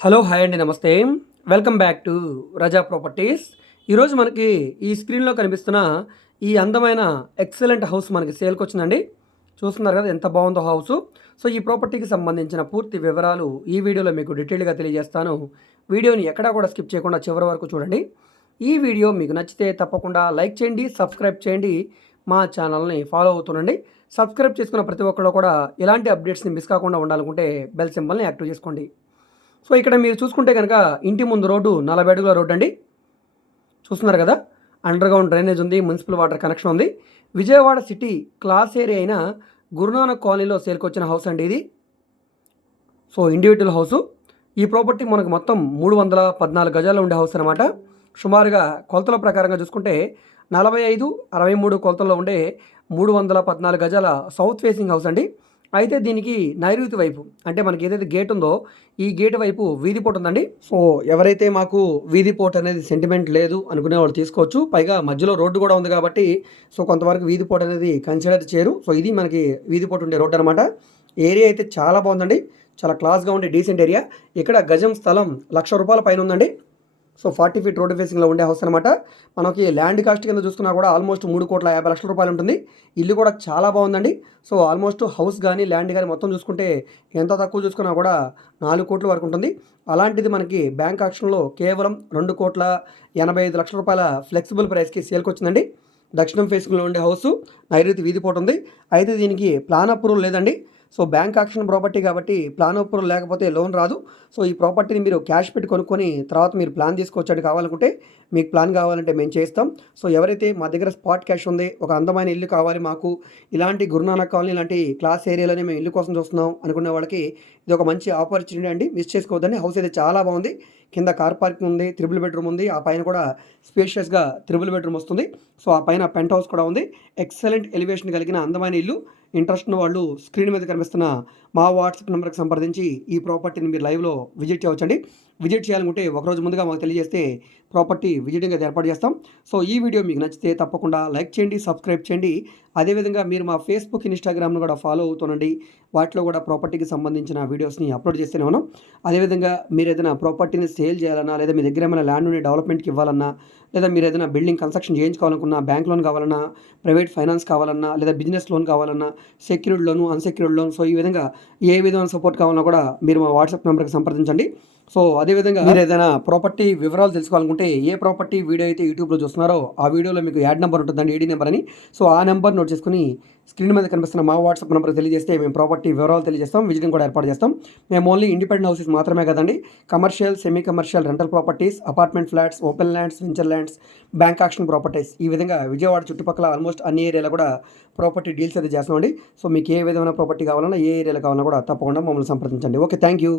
Hello hi అండి నమస్తే. Welcome back to Raza properties. ఈరోజు మనకి ఈ స్క్రీన్లో కనిపిస్తున్న ఈ అందమైన ఎక్సలెంట్ హౌస్ మనకి సేల్కి వచ్చిందండి. చూస్తున్నారు కదా ఎంత బాగుందో హౌస్. సో ఈ ప్రాపర్టీకి సంబంధించిన పూర్తి వివరాలు ఈ వీడియోలో మీకు డీటెయిల్గా తెలియజేస్తాను. వీడియోని ఎక్కడా కూడా స్కిప్ చేయకుండా చివరి వరకు చూడండి. ఈ వీడియో మీకు నచ్చితే తప్పకుండా లైక్ చేయండి సబ్స్క్రైబ్ చేయండి. మా ఛానల్ని ఫాలో అవుతుండండి. సబ్స్క్రైబ్ చేసుకున్న ప్రతి ఒక్కరు కూడా ఇలాంటి అప్డేట్స్ని మిస్ కాకుండా ఉండాలనుకుంటే బెల్ సింబల్ని యాక్టివ్ చేసుకోండి. సో ఇక్కడ మీరు చూసుకుంటే కనుక ఇంటి ముందు రోడ్డు నలభై అడుగుల రోడ్డు అండి. చూస్తున్నారు కదా? అండర్ గ్రౌండ్ డ్రైనేజ్ ఉంది మున్సిపల్ వాటర్ కనెక్షన్ ఉంది. విజయవాడ సిటీ క్లాస్ ఏరియా అయిన గురునానక్ కాలనీలో సేల్కొచ్చిన హౌస్ అండి ఇది. సో ఇండివిజువల్ హౌసు ఈ ప్రాపర్టీ మనకు మొత్తం మూడు వందల పద్నాలుగు గజాల్లో ఉండే హౌస్ అనమాట సుమారుగా కొలతల ప్రకారంగా చూసుకుంటే నలభై ఐదు అరవై మూడు కొలతల్లో ఉండే మూడు వందల పద్నాలుగు గజాల సౌత్ ఫేసింగ్ హౌస్ అండి. అయితే దీనికి నైరుతి వైపు అంటే మనకి ఏదైతే గేట్ ఉందో ఈ గేట్ వైపు వీధి పోటు ఉందండి. సో ఎవరైతే మాకు వీధి పోటు అనేది సెంటిమెంట్ లేదు అనుకునే వాళ్ళు తీసుకోవచ్చు. పైగా మధ్యలో రోడ్డు కూడా ఉంది కాబట్టి సో కొంతవరకు వీధి పోటు అనేది కన్సిడర్ చేయరు. సో ఇది మనకి వీధి పోటు ఉండే రోడ్డు అనమాట ఏరియా అయితే చాలా బాగుందండి. చాలా క్లాస్గా ఉండే డీసెంట్ ఏరియా ఇక్కడ గజం స్థలం లక్ష రూపాయల పైన ఉందండి. సో ఫార్టీ ఫీట్ రోడ్ ఫేసింగ్లో ఉండే హౌస్ అనమాట మనకి ల్యాండ్ కాస్ట్ కింద చూసుకున్నా కూడా ఆల్మోస్ట్ మూడు కోట్ల యాభై లక్షల రూపాయలు ఉంటుంది. ఇల్లు కూడా చాలా బాగుందండి. సో ఆల్మోస్ట్ హౌస్ కానీ ల్యాండ్ కానీ మొత్తం చూసుకుంటే ఎంత తక్కువ చూసుకున్నా కూడా నాలుగు కోట్ల వరకు ఉంటుంది. అలాంటిది మనకి బ్యాంక్ ఆక్షన్లో కేవలం రెండు కోట్ల ఎనభై ఐదు లక్షల రూపాయల ఫ్లెక్సిబుల్ ప్రైస్కి సేల్కి వచ్చిందండి. దక్షిణం ఫేసింగ్లో ఉండే హౌస్ నైరుతి వీధి అయితే దీనికి ప్లాన్ అప్రూవల్ లేదండి. సో బ్యాంక్ ఆక్షన్ ప్రాపర్టీ కాబట్టి ప్లాన్ అప్రూవల్ లేకపోతే లోన్ రాదు. సో ఈ ప్రాపర్టీని మీరు క్యాష్ పెట్టి కొనుక్కొని తర్వాత మీరు ప్లాన్ తీసుకొచ్చాడు కావాలనుకుంటే మీకు ప్లాన్ కావాలంటే మేము చేస్తాం. సో ఎవరైతే మా దగ్గర స్పాట్ క్యాష్ ఉంది ఒక అందమైన ఇల్లు కావాలి మాకు ఇలాంటి గురునానక్ కాలనీ ఇలాంటి క్లాస్ ఏరియాలోనే మేము ఇల్లు కోసం చూస్తున్నాం అనుకునే వాళ్ళకి ఇది ఒక మంచి ఆపర్చునిటీ అండి. మిస్ చేసుకోవద్దండి. హౌస్ అయితే చాలా బాగుంది. కింద కార్ పార్కింగ్ ఉంది త్రిబుల్ బెడ్రూమ్ ఉంది. ఆ పైన కూడా స్పేషియస్గా త్రిబుల్ బెడ్రూమ్ వస్తుంది. సో ఆ పైన పెంట్ హౌస్ కూడా ఉంది. ఎక్సలెంట్ ఎలివేషన్ కలిగిన అందమైన ఇల్లు. ఇంట్రెస్ట్ ఉన్న వాళ్ళు స్క్రీన్ మీద కనిపిస్తున్న మా వాట్సాప్ నెంబర్కి సంప్రదించి ఈ ప్రాపర్టీని మీరు లైవ్లో విజిట్ చేయవచ్చండి. విజిట్ చేయాలనుకుంటే ఒకరోజు ముందుగా మాకు తెలియజేస్తే ప్రాపర్టీ విజిటింగ్ అయితే ఏర్పాటు చేస్తాం. సో ఈ వీడియో మీకు నచ్చితే తప్పకుండా లైక్ చేయండి సబ్స్క్రైబ్ చేయండి. అదేవిధంగా మీరు మా ఫేస్బుక్ ఇన్స్టాగ్రామ్ను కూడా ఫాలో అవుతుండండి వాటిలో కూడా ప్రాపర్టీకి సంబంధించిన వీడియోస్ని అప్లోడ్ చేస్తూనే ఉన్నాం. అదేవిధంగా మీరు ఏదైనా ప్రాపర్టీని సేల్ చేయాలన్నా లేదా మీ దగ్గర ఏమైనా ల్యాండ్ని డెవలప్మెంట్కి ఇవ్వాలన్నా లేదా మీరు ఏదైనా బిల్డింగ్ కన్స్ట్రక్షన్ చేయించుకోవాలనుకున్నా బ్యాంక్ లోన్ కావాలన్నా ప్రైవేట్ ఫైనాన్స్ కావాలన్నా లేదా బిజినెస్ లోన్ కావాలన్నా secured loan unsecured loan so ఈ విధంగా ఏ విధమైన సపోర్ట్ కావాలన్నా కూడా మీరు మా వాట్సాప్ నెంబర్కి సంప్రదించండి. సో అదేవిధంగా మీరు ఏదైనా ప్రాపర్టీ వివరాలు తెలుసుకోవాలనుకుంటే ఏ ప్రాపర్టీ వీడియో అయితే యూట్యూబ్లో చూస్తున్నారో ఆ వీడియోలో మీకు యాడ్ నెంబర్ ఉంటుందండి ఏడీ నెంబర్ అని. సో ఆ నెంబర్ నోట్ చేసుకుని స్క్రీన్ మీద కనిపిస్తున్న మా వాట్సాప్ నెంబర్ తెలియజేస్తే మేము ప్రాపర్టీ వివరాలు తెలియజేస్తాం విజిటింగ్ కూడా ఏర్పాటు చేస్తాం. మేము ఓన్లీ ఇండిపెండెంట్ హౌసెస్ మాత్రమే కదండి. Commercial semi commercial rental properties apartment flats open lands venture lands bank auction properties ఈ విధంగా విజయవాడ చుట్టుపక్కల ఆల్మోస్ట్ అన్ని ఏరియాలో కూడా ప్రాపర్టీ డీల్స్ అయితే చేస్తామండి సో మీకు ఏ విధమైన ప్రాపర్టీ కావాలన్నా ఏ ఏరియాలో కావాలన్నా కూడా తప్పకుండా మమ్మల్ని సంప్రదించండి. Okay thank you.